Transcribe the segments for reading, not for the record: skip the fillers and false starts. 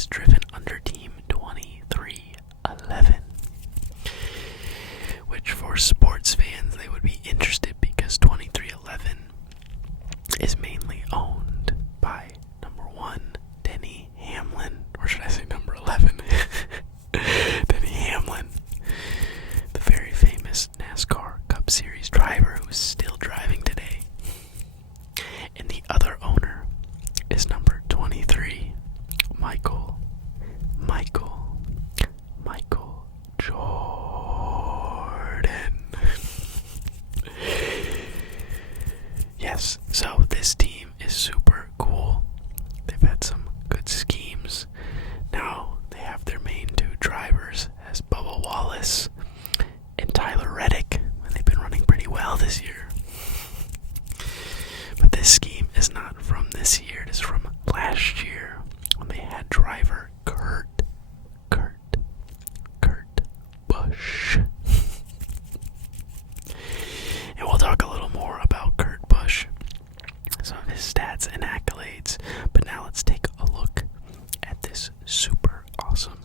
is driven under Team 2311. Which for sports fans, they would be interested because 2311 is mainly owned by number 1, Denny Hamlin. Or should I say number 11? Denny Hamlin. The very famous NASCAR Cup Series driver who is still driving today. And the other owner is number 23, Michael Jordan. Yes, so this team is super cool. They've had some good schemes. Now they have their main 2 drivers as Bubba Wallace and Tyler Reddick, and they've been running pretty well this year. But this scheme is not from this year, it is from last year when they had driver Kurt Busch. And we'll talk a little more about Kurt Busch, some of his stats and accolades. But now let's take a look at this super awesome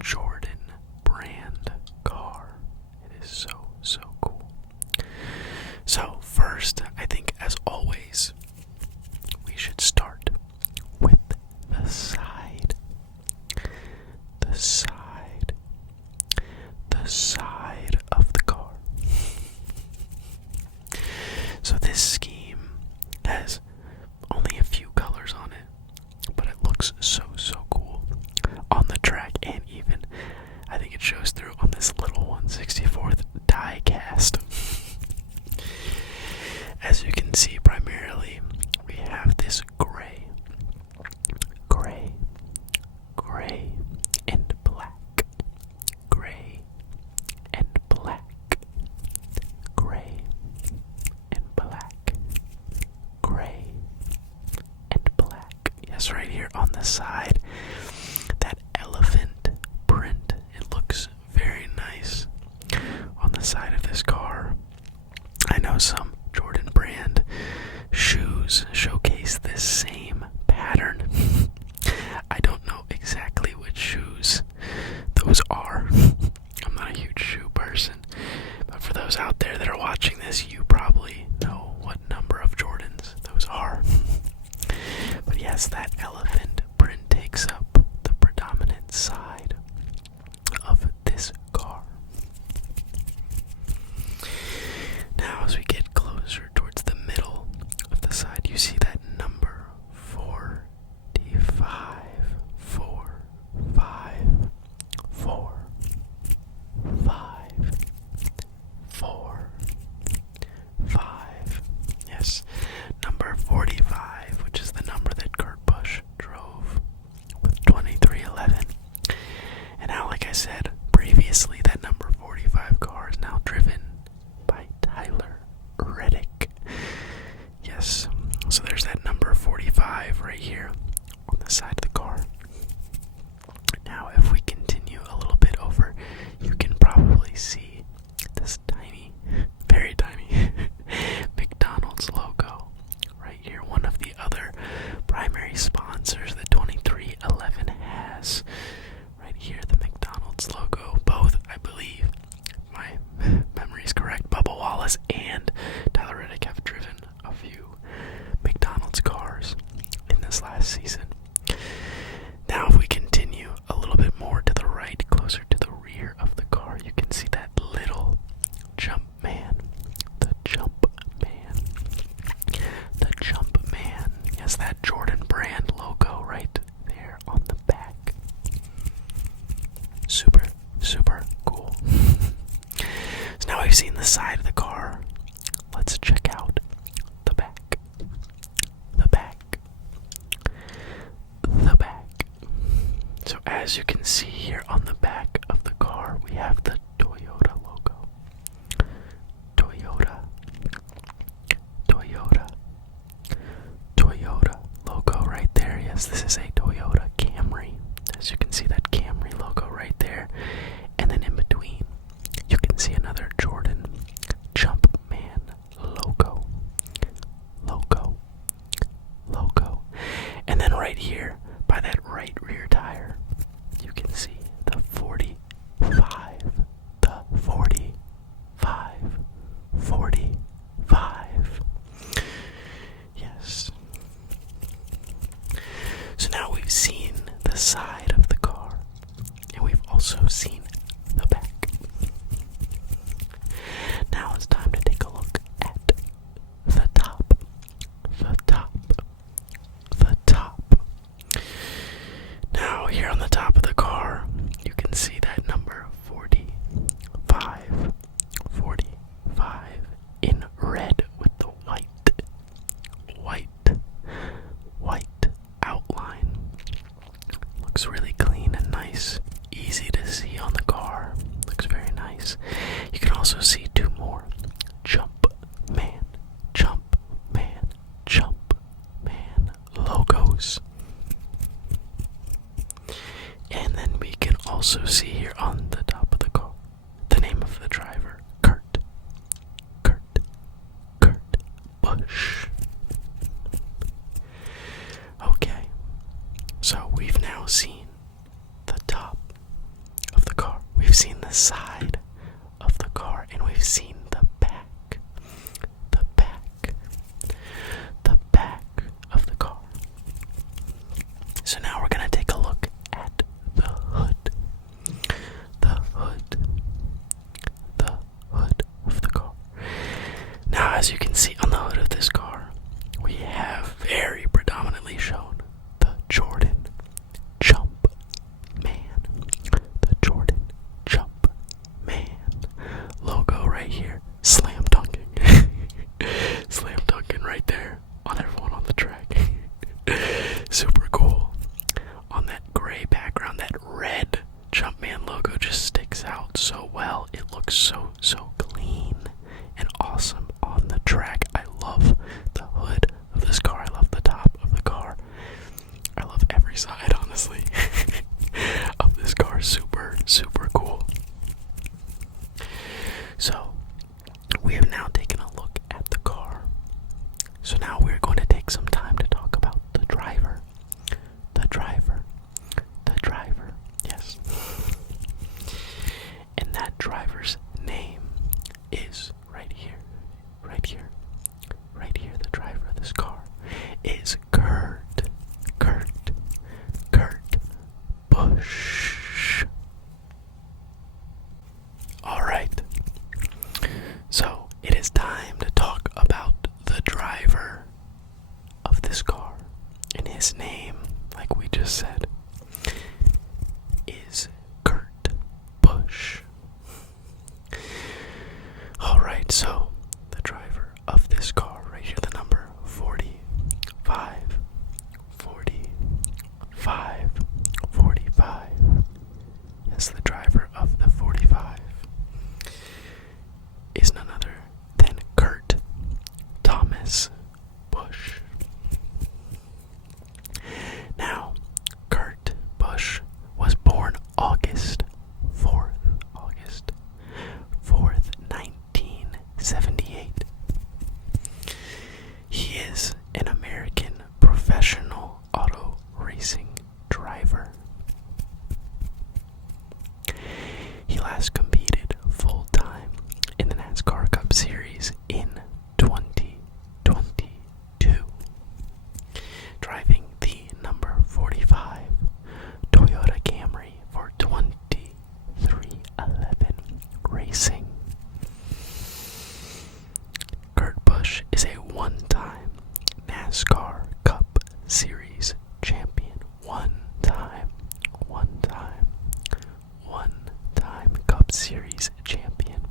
Jordan brand car. It is so cool. So first, I think as always, we should start with the side. The side of the car. So this scheme has only a few colors on it, but it looks so cool on the track, and even I think it shows through on this little 1/64th diecast. As you can see, primarily we have this gray and black, gray and black, gray and black, gray and black. Yes, right here on the side, that elephant print, it looks very nice on the side of this car. I know some Jordan brand shoes showcase this same pattern. I don't know exactly which shoes those are. I'm not a huge shoe person, but for those out there that are watching this, you probably know what number of Jordans those are. But yes, that elephant print takes up the predominant side of this car. Now, as we get closer towards the middle of the side, you see that number 45. 5. Yes, number 45, which is the number that Kurt Busch drove with 2311. And now, like I said previously, that number 45 car is now driven by Tyler Reddick. Yes, so there's that number 45 right here on the side of the car. Now, if we continue a little bit over, you can probably see this tiny, very tiny McDonald's logo right here. One of the other primary sponsors that 2311 has. Right here, the McDonald's logo. Both, I believe, if my memory is correct, Bubba Wallace and Tyler Reddick have driven a few McDonald's cars in this last season. Now, if we continue a little bit more to the right, closer to the rear of the car, you can see that little jump man. The jump man. Yes, that Jordan brand logo right there on the back. Super cool. So now we've seen the side of the car. Let's check out the back. So as you can see here on the back of the car, we have the Toyota logo. Toyota logo right there. Yes, this is a Toyota Camry. As you can see that Camry logo right there. And then in between, you can see another Jordan Jumpman logo. And then right here, by that right rear tire, side of the car, and we've also seen the back. Now it's time to take a look at the top. The top. The top. Now, here on the top of the car, you can see that number 45. 45 in red with the white outline. Looks really clean and nice. Easy to see on the car. Looks very nice. You can also see two more. Jump Man logos. And then we can also see here on the top of the car the name of the driver, Kurt Busch. Okay, so we've now seen the top of the car, we've seen the side of the car, and we've seen the back of the car. So now we're gonna take a look at the hood of the car. Now, as you can see on the hood of this car, we have very predominantly shown the Jordan Jump Man. The Jordan Jump Man logo right here. Slam dunking. Slam dunking right there on everyone on the track. Super cool. On that gray background, that red Jumpman logo just sticks out so well. It looks so clean and awesome on the track. I love the hood of this car. I love the top of the car. I love every side, honestly, of this car. Super cool. So, we have now taken a look at the car. So now we're going to take some time to talk about the driver. The driver. Yes. And that driver's name is right here. The driver of this car is Kurt Busch. Alright. So it is time to talk about the driver of this car. And his name, like we just said, is Kurt Busch. Alright, so the driver of this car, right here, the number 45. Yes, the driver of the 45 is none other than Kurt Thomas Busch. Now, Kurt Busch was born August 4th, 1978. He is an American professional auto racing driver. He last competed full-time in the NASCAR Cup Series in 2022, driving the number 45 Toyota Camry for 2311 Racing. Kurt Busch is a one-time NASCAR Cup Series champion. One-time Cup Series champion.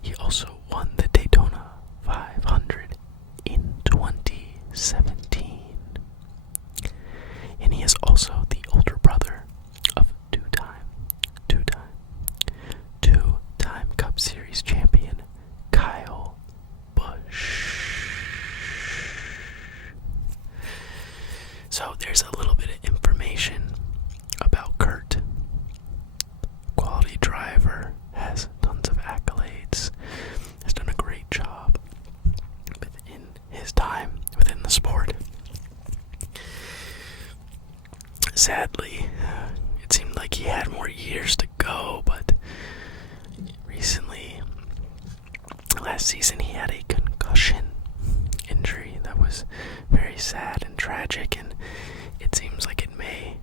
He also won the Daytona 500 in 2017. And he is also the older brother of two-time Cup Series champion Kyle Busch. So there's a little bit of information about Kurt. Quality driver, has tons of accolades, has done a great job within his time within the sport. Sadly, it seemed like he had more years to go, but recently, last season, he had a concussion injury that was very sad and tragic, and it seems like it may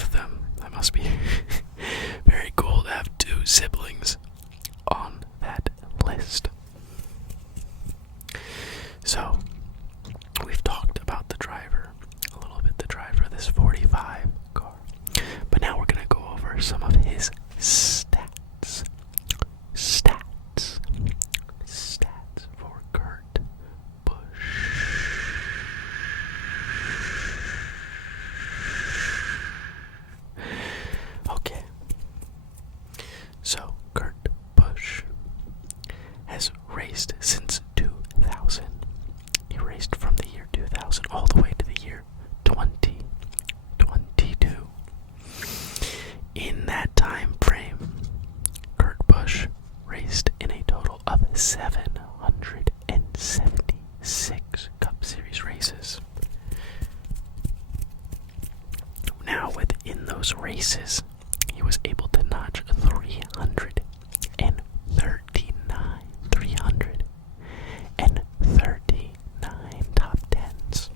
both of them. That must be very cool to have two siblings on that list. So, we've talked about the driver, a little bit, the driver of this 45 car. But now we're going to go over some of his stats. Stats for Kurt Busch. Okay. So, Kurt Busch has raced since 2000. He raced from the year 2000 all the way to the year 2022. In that time frame, Kurt Busch raced in a total of 776 Cup Series races. Now, within those races, he was able to notch 339 top tens.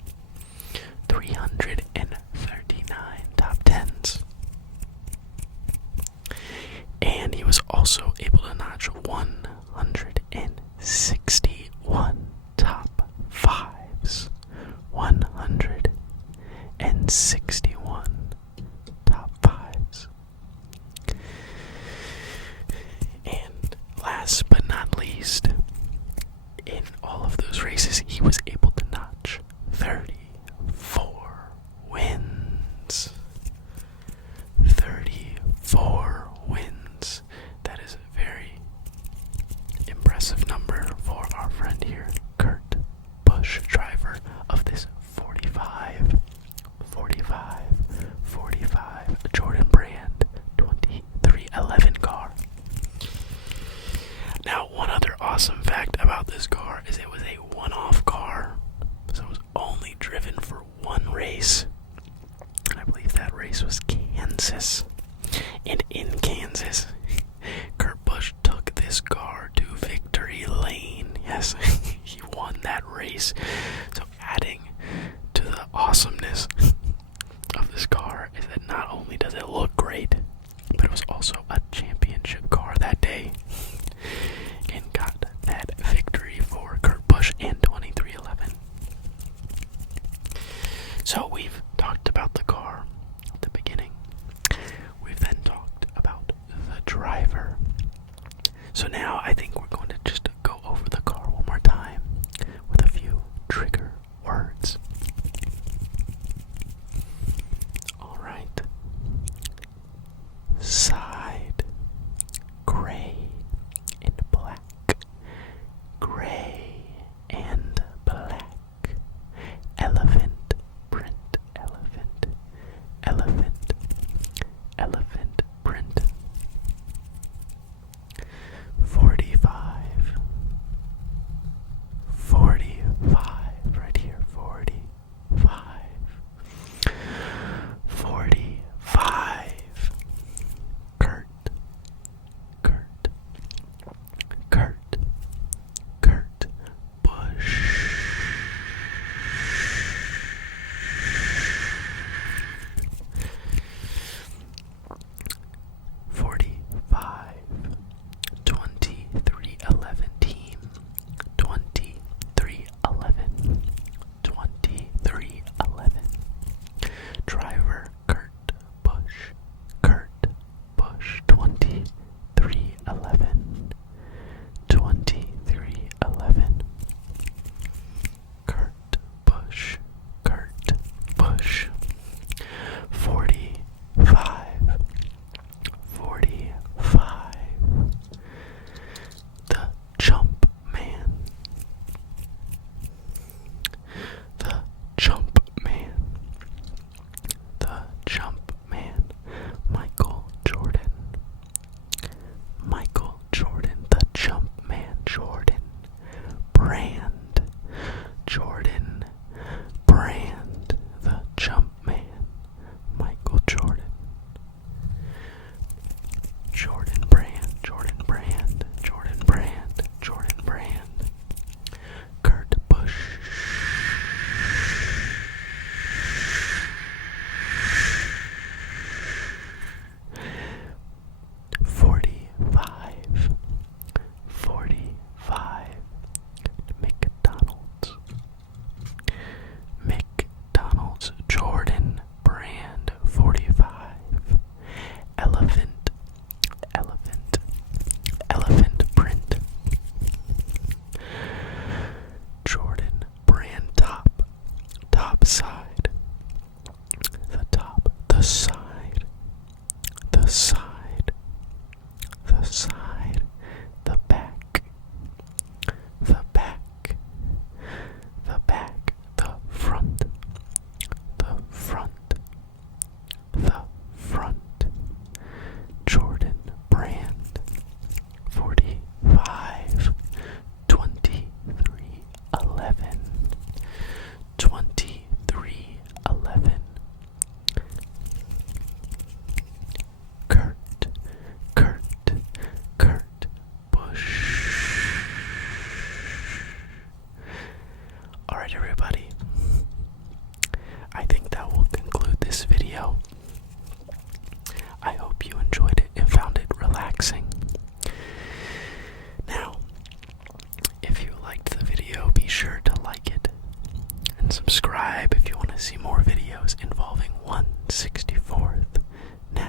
339 top tens. And he was also able to notch 161 top fives. 161 top fives. And last but not least, in all of those races, he was able to notch 34 wins. 34 wins. That is a very impressive number for our friend here, Kurt Busch, driver of this 45 Jordan brand 2311 car. Now, one other awesome fact about this car is it was a one-off car, so it was only driven for one race, and I believe that race was Kansas. And in Kansas, Kurt Busch took this car to victory lane. Yes, he won that race. So adding to the awesomeness of this car is that not only does it look great, but it was also a championship car that day and got that victory for Kurt Busch in 2311. So we've talked about the car at the beginning. We've then talked about the driver. So now I think we're going to just go over the car one more time with a few trigger words. Alright. Side. Gray and black. Gray and black. Elephant print. Elephant print. 45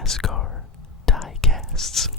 Nascar Diecasts.